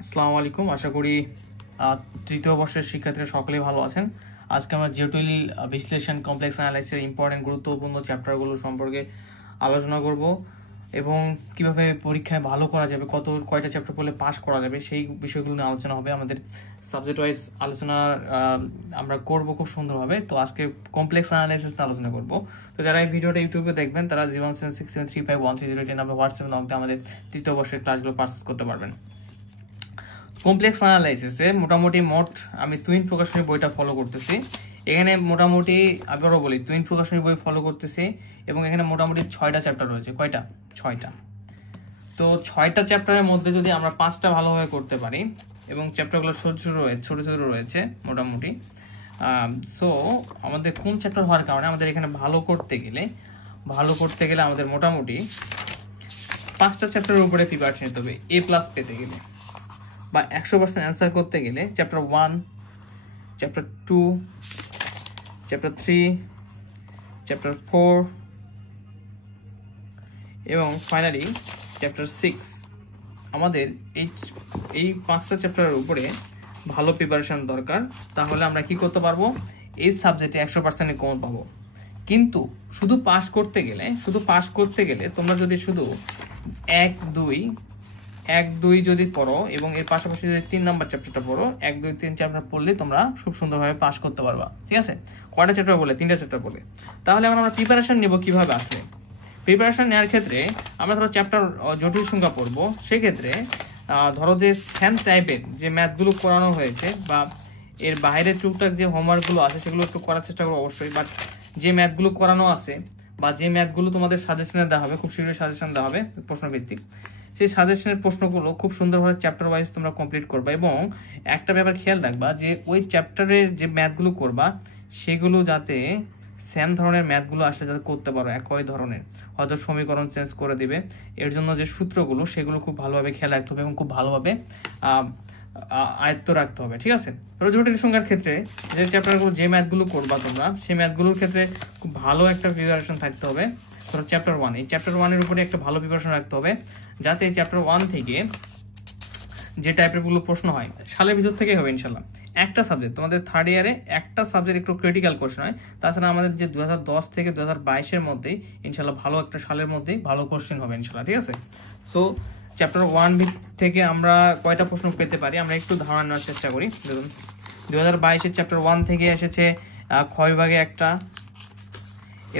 আসসালামু আলাইকুম। আশা করি তৃতীয় বর্ষের শিক্ষার্থীরা সকলেই ভালো আছেন। আজকে আমরা জিওটিল বিশ্লেষণ কমপ্লেক্স অ্যানালাইসিসের ইম্পর্টেন্ট গুরুত্বপূর্ণ চ্যাপ্টারগুলো সম্পর্কে আলোচনা করব এবং কিভাবে পরীক্ষায় ভালো করা যাবে, কয়টা চ্যাপ্টার পড়লে পাস করা যাবে সেই বিষয়গুলো নিয়ে আলোচনা হবে। আমাদের সাবজেক্ট ওয়াইজ আলোচনা আমরা করব খুব সুন্দরভাবে। তো আজকে কমপ্লেক্স অ্যানালাইসিস নিয়ে আলোচনা করব। তো যারা এই ভিডিওটা ইউটিউবে দেখবেন তারা 0176735130130 নাম্বার হোয়াটসঅ্যাপে নক দিয়ে আমাদের তৃতীয় বর্ষের ক্লাসগুলো পারচেজ করতে পারবেন। কমপ্লেক্স অ্যানালাইসিসে মোটামুটি আমি টুইন প্রকাশনী বইটা ফলো করতেছি। এখানে মোটামুটি আবারও বলি টুইন প্রকাশনী বই ফলো করতেছি এবং এখানে মোটামুটি 6টা চ্যাপ্টার রয়েছে। কয়টা? 6টা। তো 6টা চ্যাপ্টারের মধ্যে যদি আমরা 5টা ভালোভাবে করতে পারি এবং চ্যাপ্টারগুলো ছোট ছোট রয়েছে মোটামুটি, সো আমাদের কোন চ্যাপ্টার হওয়ার কারণে আমাদের এখানে ভালো করতে গেলে আমাদের মোটামুটি 5টা চ্যাপ্টারের উপরে প্রিপারেশন নিতে হবে A+ পেতে গেলে, বা 100% অ্যান্সার করতে গেলে চ্যাপ্টার 1, চ্যাপ্টার 2, চ্যাপ্টার 3, চ্যাপ্টার 4 এবং ফাইনালি চ্যাপ্টার 6। আমাদের এই 5টা চ্যাপ্টারের উপরে ভালো প্রিপারেশন দরকার। তাহলে আমরা কি করতে পারবো? এই সাবজেক্টে 100% কমন পাবো। কিন্তু শুধু পাস করতে গেলে তোমরা যদি শুধু 1-2 যদি পড়ো এবং এর পাশাপাশি যদি 3 নাম্বার চ্যাপ্টারটা পড়ো, 1-2-3 চ্যাপ্টার পড়লে তোমরা খুব সুন্দরভাবে পাস করতে পারবা। ঠিক আছে? কয়টা চ্যাপ্টার বলে? 3টা চ্যাপ্টার বলে। তাহলে আমরা প্রিপারেশন নেব কিভাবে? আসলে প্রিপারেশন নেওয়ার ক্ষেত্রে আমরা ধরো চ্যাপ্টার জটিল সংখ্যা পড়বো, সেক্ষেত্রে ধরো যে সেম টাইপের যে ম্যাথগুলো করানো হয়েছে বা এর বাইরে টুকটাক যে হোমওয়ার্কগুলো আছে সেগুলো একটু করার চেষ্টা করবো অবশ্যই। বাট যে ম্যাথগুলো করানো আছে বা যে ম্যাথগুলো তোমাদের সাজেশনে দেওয়া হবে, খুব শীঘ্রই সাজেশন দেওয়া হবে প্রশ্নভিত্তিক, সেই সাজেশনের প্রশ্নগুলো খুব সুন্দরভাবে চ্যাপ্টার ওয়াইজ তোমরা কমপ্লিট করবা। এবং একটা ব্যাপার খেয়াল রাখবা যে ওই চ্যাপ্টারের যে ম্যাথগুলো করবা সেগুলো যাতে সেম ধরনের ম্যাথগুলো আসলে যাতে করতে পারো, একই ধরনের, হয়তো সমীকরণ চেঞ্জ করে দিবে, এর জন্য যে সূত্রগুলো সেগুলো খুব ভালোভাবে খেয়াল রাখতে হবে এবং খুব ভালোভাবে আয়ত্ত রাখতে হবে। ঠিক আছে? ধরো জটিল সংখ্যার ক্ষেত্রে যে চ্যাপ্টারগুলো যে ম্যাথগুলো করবা তোমরা, সেই ম্যাথগুলোর ক্ষেত্রে খুব ভালো একটা প্রিপারেশন থাকতে হবে। ধরো চ্যাপ্টার 1, এই চ্যাপ্টার 1-এর উপরে একটা ভালো প্রিপারেশন রাখতে হবে, যাতে এই চ্যাপ্টার 1 থেকে যে টাইপের গুলো প্রশ্ন হয় সালের ভিতর থেকে হবে ইনশাল্লাহ। একটা সাবজেক্ট তোমাদের থার্ড ইয়ারে একটা সাবজেক্ট একটু ক্রিটিক্যাল কোশ্চেন হয়, তাছাড়া আমাদের যে 2010 থেকে 2022-এর মধ্যেই ইনশাল্লাহ ভালো একটা সালের মধ্যেই ভালো কোশ্চেন হবে ইনশাল্লাহ। ঠিক আছে? সো চ্যাপ্টার 1 থেকে আমরা কয়টা প্রশ্ন পেতে পারি আমরা একটু ধারণা নেওয়ার চেষ্টা করি। ধরুন 2022-এর চ্যাপ্টার 1 থেকে এসেছে খ বিভাগে একটা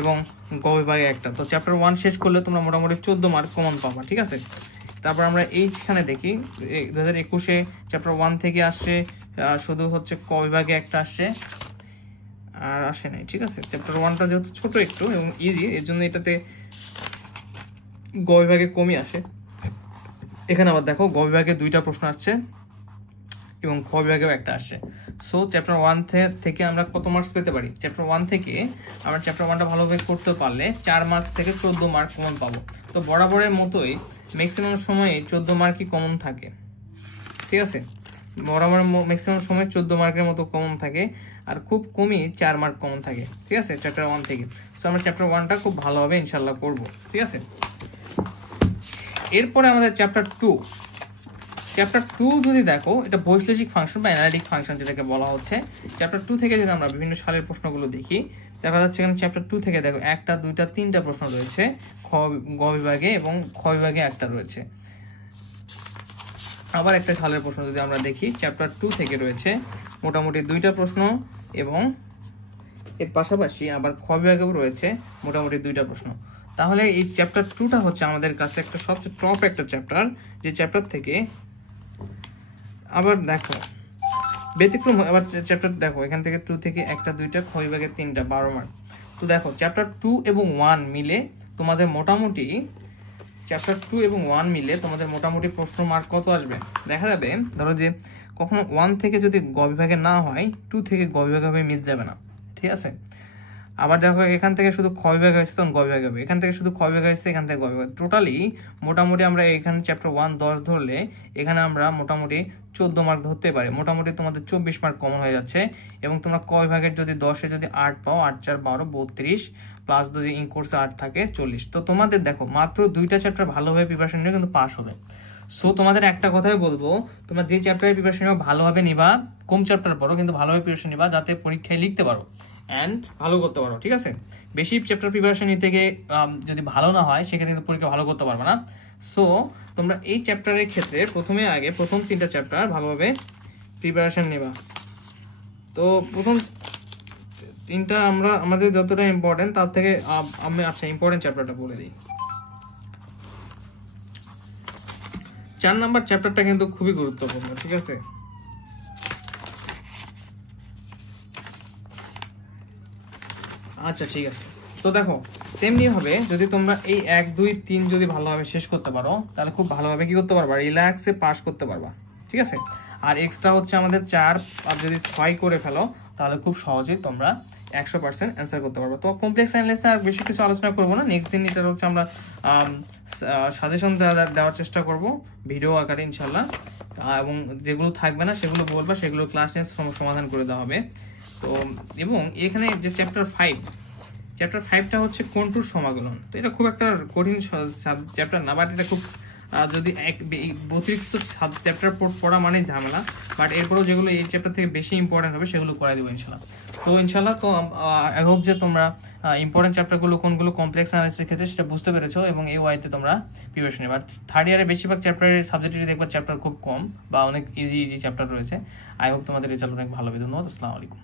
এবং গ বিভাগে একটা। তো চ্যাপ্টার 1 শেষ করলে তোমরা মোটামুটি 14 মার্ক কমন পাবা। ঠিক আছে? তারপর আমরা এইখানে দেখি 2021-এ চ্যাপ্টার 1 থেকে আসছে শুধু হচ্ছে ক বিভাগে একটা আসছে, আর আসে নাই। ঠিক আছে? চ্যাপ্টার 1টা যেহেতু ছোট একটু এবং ইজি, এর জন্য এটাতে গ বিভাগে কমই আসে। এখানে আবার দেখো গ বিভাগে 2টা প্রশ্ন আসছে এবং খ বিভাগেও একটা আসছে। সো চ্যাপ্টার 1 থেকে আমরা কত মার্কস পেতে পারি? চ্যাপ্টার 1 থেকে আমরা চ্যাপ্টার 1টা ভালোভাবে করতে পারলে 4 মার্কস থেকে 14 মার্ক কমন পাবো। তো বরাবরের মতোই ম্যাক্সিমাম সময়ে 14 মার্কই কমন থাকে। ঠিক আছে? বরাবর ম্যাক্সিমাম সময় 14 মার্কের মতো কমন থাকে, আর খুব কমই 4 মার্ক কমন থাকে। ঠিক আছে? চ্যাপ্টার 1 থেকে। সো আমরা চ্যাপ্টার 1টা খুব ভালোভাবে ইনশাল্লাহ করব। ঠিক আছে? এরপরে আমাদের চ্যাপ্টার 2 যদি দেখো, এটা বৈশ্লেষিক ফাংশন বা অ্যানালিটিক ফাংশন যেটাকে বলা হচ্ছে। চ্যাপ্টার 2 থেকে যদি আমরা বিভিন্ন সালের প্রশ্নগুলো দেখি, দেখা যাচ্ছে এখানে চ্যাপ্টার 2 থেকে দেখো 1টা 2টা 3টা প্রশ্ন রয়েছে গ বিভাগে এবং খ বিভাগে একটা রয়েছে। আবার একটা সালের প্রশ্ন যদি আমরা দেখি, চ্যাপ্টার 2 থেকে রয়েছে মোটামুটি 2টা প্রশ্ন এবং এর পাশাপাশি আবার খ বিভাগেও রয়েছে মোটামুটি 2টা প্রশ্ন। তাহলে এই চ্যাপ্টার 2টা হচ্ছে আমাদের কাছে একটা সবচেয়ে টপ একটা চ্যাপ্টার, যে চ্যাপ্টার থেকে আবার দেখো ব্যতিক্রম। আবার চ্যাপ্টার দেখো এখান থেকে 2 থেকে 1টা 2টা, খ বিভাগে 3টা, 12 মার্ক। তো দেখো চ্যাপ্টার 2 এবং 1 মিলে তোমাদের মোটামুটি মোটামুটি প্রশ্ন মার্ক কত আসবে দেখা যাবে। ধরো যে কখনো 1 থেকে যদি গ বিভাগে না হয়, 2 থেকে গ বিভাগে হবে, মিস যাবে না। ঠিক আছে? আবার দেখো এখান থেকে শুধু খ বিভাগে হয়েছে তখন গ বিভাগে হবে, এখান থেকে শুধু খ বিভাগে হয়েছে এখান থেকে গ বিভাগে। টোটালি মোটামুটি আমরা এখানে চ্যাপ্টার 1 10 ধরলে এখানে আমরা মোটামুটি 14 মার্ক ধরতে পারি। মোটামুটি তোমাদের 24 মার্ক কমন হয়ে যাচ্ছে। এবং তোমরা ক বিভাগের যদি 10-এ যদি 8 পাও, 8 4 12 32, প্লাস যদি ইন কোর্সে 8 থাকে 40। তো তোমাদের দেখো মাত্র 2টা চ্যাপ্টার ভালোভাবে প্রিপারেশন নিয়ে কিন্তু পাস হবে। সো তোমাদের একটা কথাই বলবো, তোমরা যে চ্যাপ্টারের প্রিপারেশন নিবা ভালোভাবে নিবা, কম চ্যাপ্টার পড়ো কিন্তু ভালোভাবে প্রিপারেশন নিবা যাতে পরীক্ষায় লিখতে পারো অ্যান্ড ভালো করতে পারো, ঠিক আছে? বেশি চ্যাপ্টার প্রিপারেশন নিতে গিয়ে যদি ভালো না হয় সেক্ষেত্রে কিন্তু পরীক্ষা ভালো করতে পারবে না। সো তোমরা এই চ্যাপ্টারের ক্ষেত্রে প্রথম 3টা চ্যাপ্টার ভালোভাবে প্রিপারেশন নেবা। তো প্রথম 3টা আমাদের যতটা ইম্পর্টেন্ট তার থেকে আমি আচ্ছা ইম্পর্টেন্ট চ্যাপ্টারটা বলে দিই। 4 নাম্বার চ্যাপ্টারটা কিন্তু খুবই গুরুত্বপূর্ণ, ঠিক আছে? আচ্ছা ঠিক আছে। তো দেখো তেমনি ভাবে যদি তোমরা এই 1 2 3 যদি ভালোভাবে শেষ করতে পারো তাহলে খুব ভালোভাবে কি করতে পারবা, রিল্যাক্সে পাস করতে পারবা, ঠিক আছে? আর এক্সট্রা হচ্ছে আমাদের 4 আর যদি 6 করে ফেলো তাহলে খুব সহজেই তোমরা 100% অ্যান্সার করতে পারবো। তো কমপ্লেক্স অ্যানালাইসিস আর বেশি কিছু আলোচনা করবো না, নেক্সট দিন এটা হচ্ছে আমরা সাজেশন দেওয়ার চেষ্টা করব ভিডিও আকারে ইনশাল্লাহ, এবং যেগুলো থাকবে না সেগুলো বলবা, সেগুলো ক্লাস নিয়ে সমাধান করে দেওয়া হবে। তো এবং এখানে যে চ্যাপ্টার 5টা হচ্ছে কন্ট্রোল সমাকলন। তো এটা খুব একটা কঠিন চ্যাপ্টার না, বাট এটা খুব যদি অতিরিক্ত চ্যাপ্টার পড়া মানে ঝামেলা, বাট এরপরেও যেগুলো এই চ্যাপ্টার থেকে বেশি ইম্পর্টেন্ট হবে সেগুলো করাই দেবো ইনশাল্লাহ। তো আই হোপ যে তোমরা ইম্পর্টেন্ট চ্যাপ্টারগুলো কোনগুলো কমপ্লেক্স অ্যানালাইসিসের ক্ষেত্রে সেটা বুঝতে পেরেছো এবং এই ওয়াইতে তোমরা প্রিপারেশন নেবে। আর থার্ড ইয়ারে বেশিরভাগ চ্যাপ্টারের সাবজেক্টে দেখবা চ্যাপ্টার খুব কম বা অনেক ইজি চ্যাপ্টার রয়েছে। আই হোপ তোমাদের রেজাল্ট অনেক ভালো হবে। ধন্যবাদ। আসসালামু আলাইকুম।